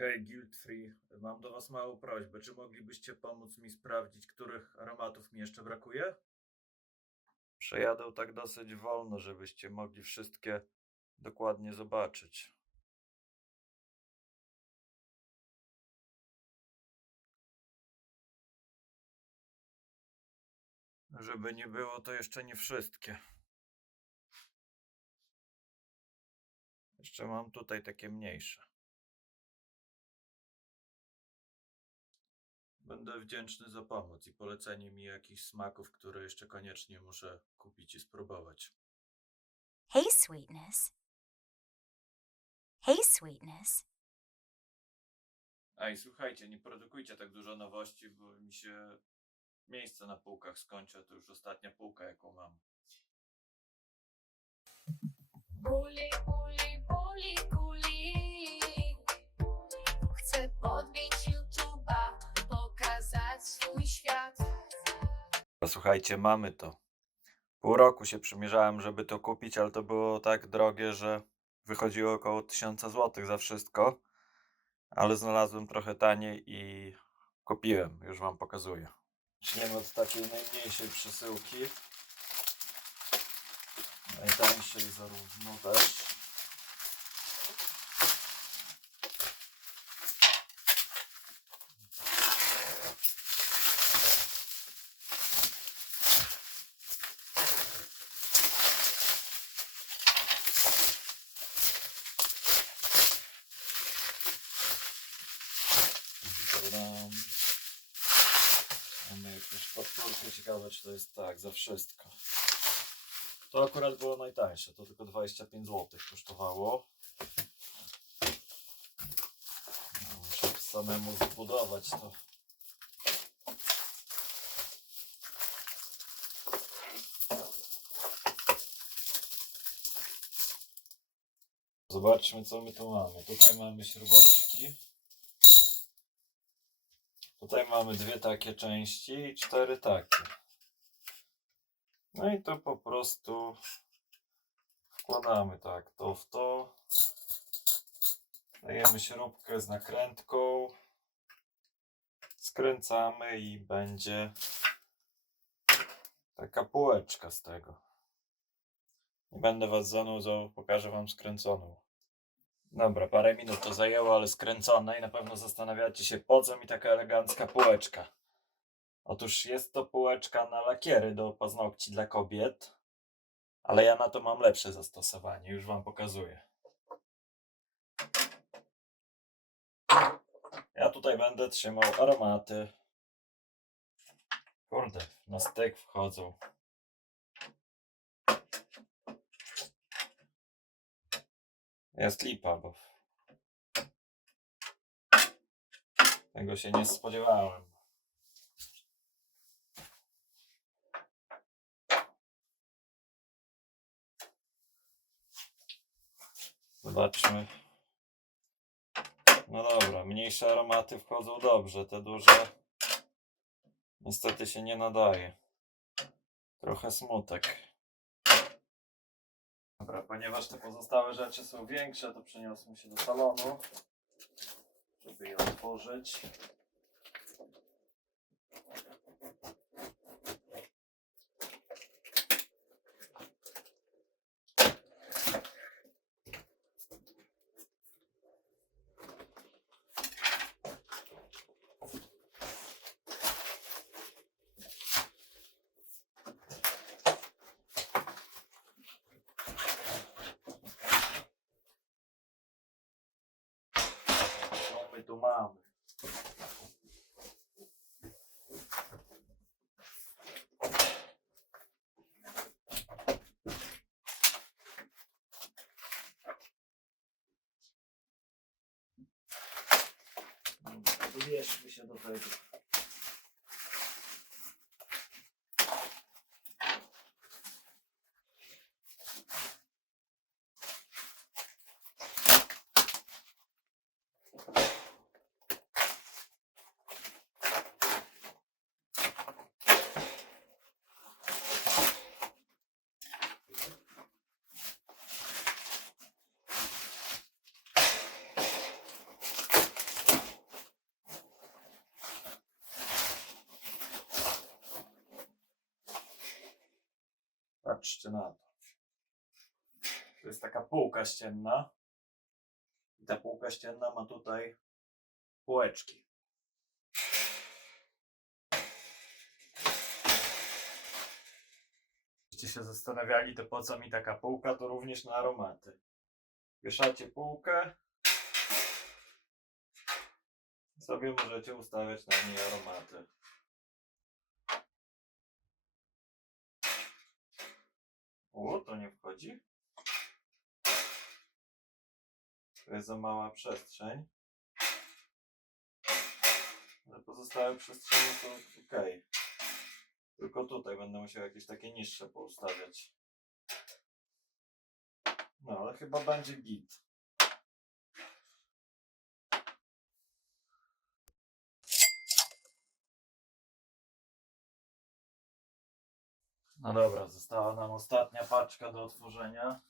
Hej, Guild Free, mam do Was małą prośbę. Czy moglibyście pomóc mi sprawdzić, których aromatów mi jeszcze brakuje? Przejadę tak dosyć wolno, żebyście mogli wszystkie dokładnie zobaczyć. Żeby nie było, to jeszcze nie wszystkie. Jeszcze mam tutaj takie mniejsze. Będę wdzięczny za pomoc i polecenie mi jakichś smaków, które jeszcze koniecznie muszę kupić i spróbować. Hey, sweetness. Hey, sweetness. A i słuchajcie, nie produkujcie tak dużo nowości, bo mi się miejsce na półkach skończy, a to już ostatnia półka, jaką mam. Słuchajcie, mamy to. Pół roku się przymierzałem, żeby to kupić, ale to było tak drogie, że wychodziło około 1000 zł za wszystko. Ale znalazłem trochę taniej i kupiłem. Już wam pokazuję. Zaczniemy od takiej najmniejszej przesyłki. Najtańszej zarówno też. Tadam. Mamy fakturkę, ciekawe czy to jest tak, za wszystko. To akurat było najtańsze, to tylko 25 zł kosztowało. Muszę samemu zbudować to. Zobaczmy co my tu mamy. Tutaj mamy śrubaczki. Tutaj mamy dwie takie części i cztery takie. No i to po prostu wkładamy tak, to w to. Dajemy śrubkę z nakrętką. Skręcamy i będzie taka półeczka z tego. Nie będę was zanudzał, pokażę wam skręconą. Dobra, parę minut to zajęło, ale skręcone i na pewno zastanawiacie się, po co mi taka elegancka półeczka. Otóż jest to półeczka na lakiery do paznokci dla kobiet, ale ja na to mam lepsze zastosowanie, już wam pokazuję. Ja tutaj będę trzymał aromaty. Kurde, na styk wchodzą. Jest lipa, bo tego się nie spodziewałem. Zobaczmy. No dobra, mniejsze aromaty wchodzą dobrze, te duże niestety się nie nadaje. Trochę smutek. Dobra, ponieważ te pozostałe rzeczy są większe, to przeniosłem się do salonu, żeby je otworzyć. Co my tu mamy? Wybierzmy się do tego. Patrzcie na to. To jest taka półka ścienna. I ta półka ścienna ma tutaj półeczki. Się zastanawiali, to po co mi taka półka, to również na aromaty. Wieszacie półkę. Sobie możecie ustawiać na niej aromaty. O, to nie wchodzi. To jest za mała przestrzeń. Ale pozostałe przestrzenie to ok. Tylko tutaj będę musiał jakieś takie niższe poustawiać. No, ale chyba będzie git. No dobra, została nam ostatnia paczka do otworzenia.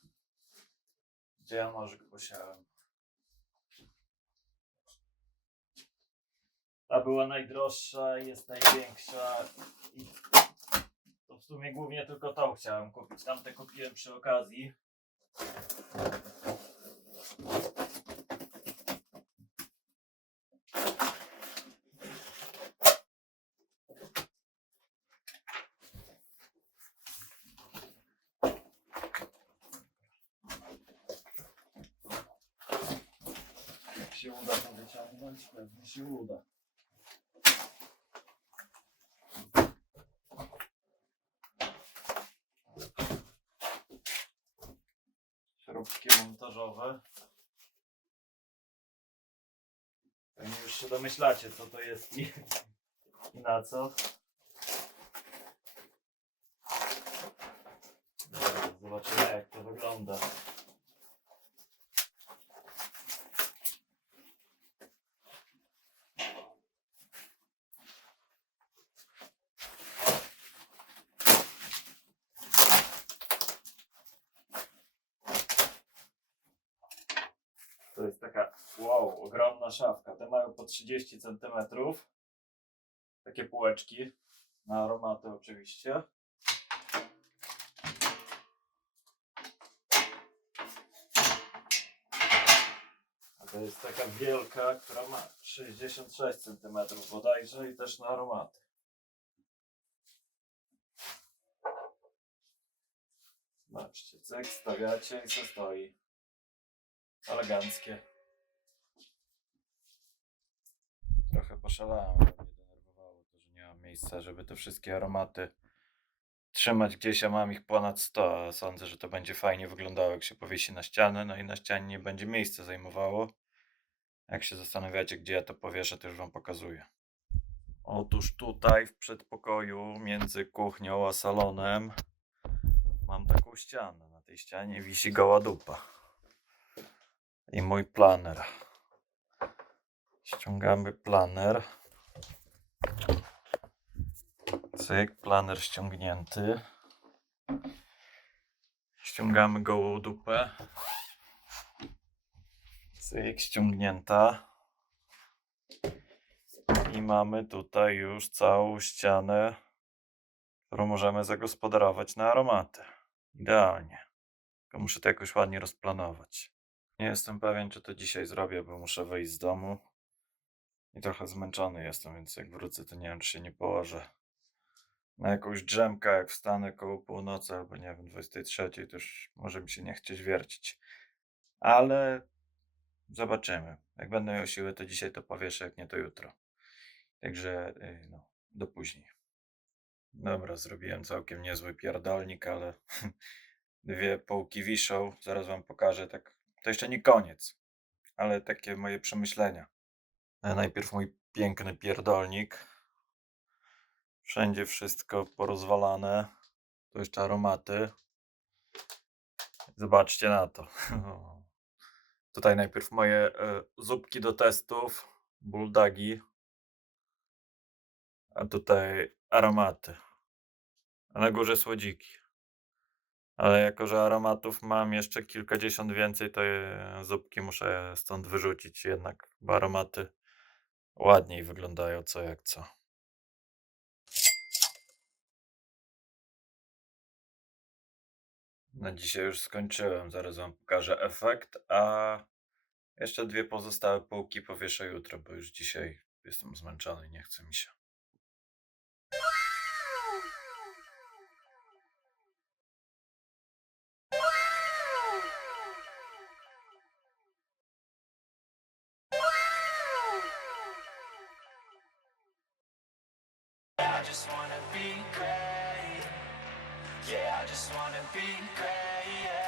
Gdzie ja nożyk posiałem? Ta była najdroższa, jest największa i to w sumie głównie tylko tą chciałem kupić. Tamte kupiłem przy okazji. Się uda to wyciągnąć, pewnie się uda. Śrubki montażowe. Pewnie już się domyślacie co to jest i, i na co. Zobaczymy jak to wygląda. To jest taka, wow, ogromna szafka. Te mają po 30 cm. Takie półeczki. Na aromaty oczywiście. A to jest taka wielka, która ma 66 cm bodajże i też na aromaty. Zobaczcie, cyk, stawiacie i co stoi. Eleganckie. Trochę poszalałem, ale mnie denerwowało to, że nie mam miejsca, żeby te wszystkie aromaty trzymać gdzieś, a mam ich ponad 100, a sądzę, że to będzie fajnie wyglądało, jak się powiesi na ścianę, no i na ścianie nie będzie miejsca zajmowało. Jak się zastanawiacie, gdzie ja to powieszę, to już wam pokazuję. Otóż tutaj w przedpokoju między kuchnią a salonem mam taką ścianę. Na tej ścianie wisi goła dupa i mój planer. Ściągamy planer. Cyk, planer ściągnięty. Ściągamy gołą dupę. Cyk, ściągnięta. I mamy tutaj już całą ścianę, którą możemy zagospodarować na aromaty. Idealnie. Tylko muszę to jakoś ładnie rozplanować. Nie jestem pewien, czy to dzisiaj zrobię, bo muszę wyjść z domu. I trochę zmęczony jestem, więc jak wrócę, to nie wiem, czy się nie położę na jakąś drzemkę, jak wstanę koło północy albo nie wiem, 23, to już może mi się nie chcieć wiercić. Ale zobaczymy. Jak będę miał siłę, to dzisiaj to powieszę, jak nie to jutro. Także yy, no, do później. Dobra, zrobiłem całkiem niezły pierdolnik, ale dwie półki wiszą. Zaraz wam pokażę. Tak, to jeszcze nie koniec, ale takie moje przemyślenia. E, Najpierw mój piękny pierdolnik. Wszędzie wszystko porozwalane. Tu jeszcze aromaty. Zobaczcie na to. Tutaj najpierw moje e, zupki do testów, bulldagi. A tutaj aromaty. A na górze słodziki. Ale jako, że aromatów mam jeszcze kilkadziesiąt więcej, to je zupki muszę stąd wyrzucić jednak, bo aromaty ładniej wyglądają co jak co. Na dzisiaj już skończyłem, zaraz wam pokażę efekt, a jeszcze dwie pozostałe półki powieszę jutro, bo już dzisiaj jestem zmęczony i nie chce mi się. Just wanna be great. Yeah, I just wanna be great.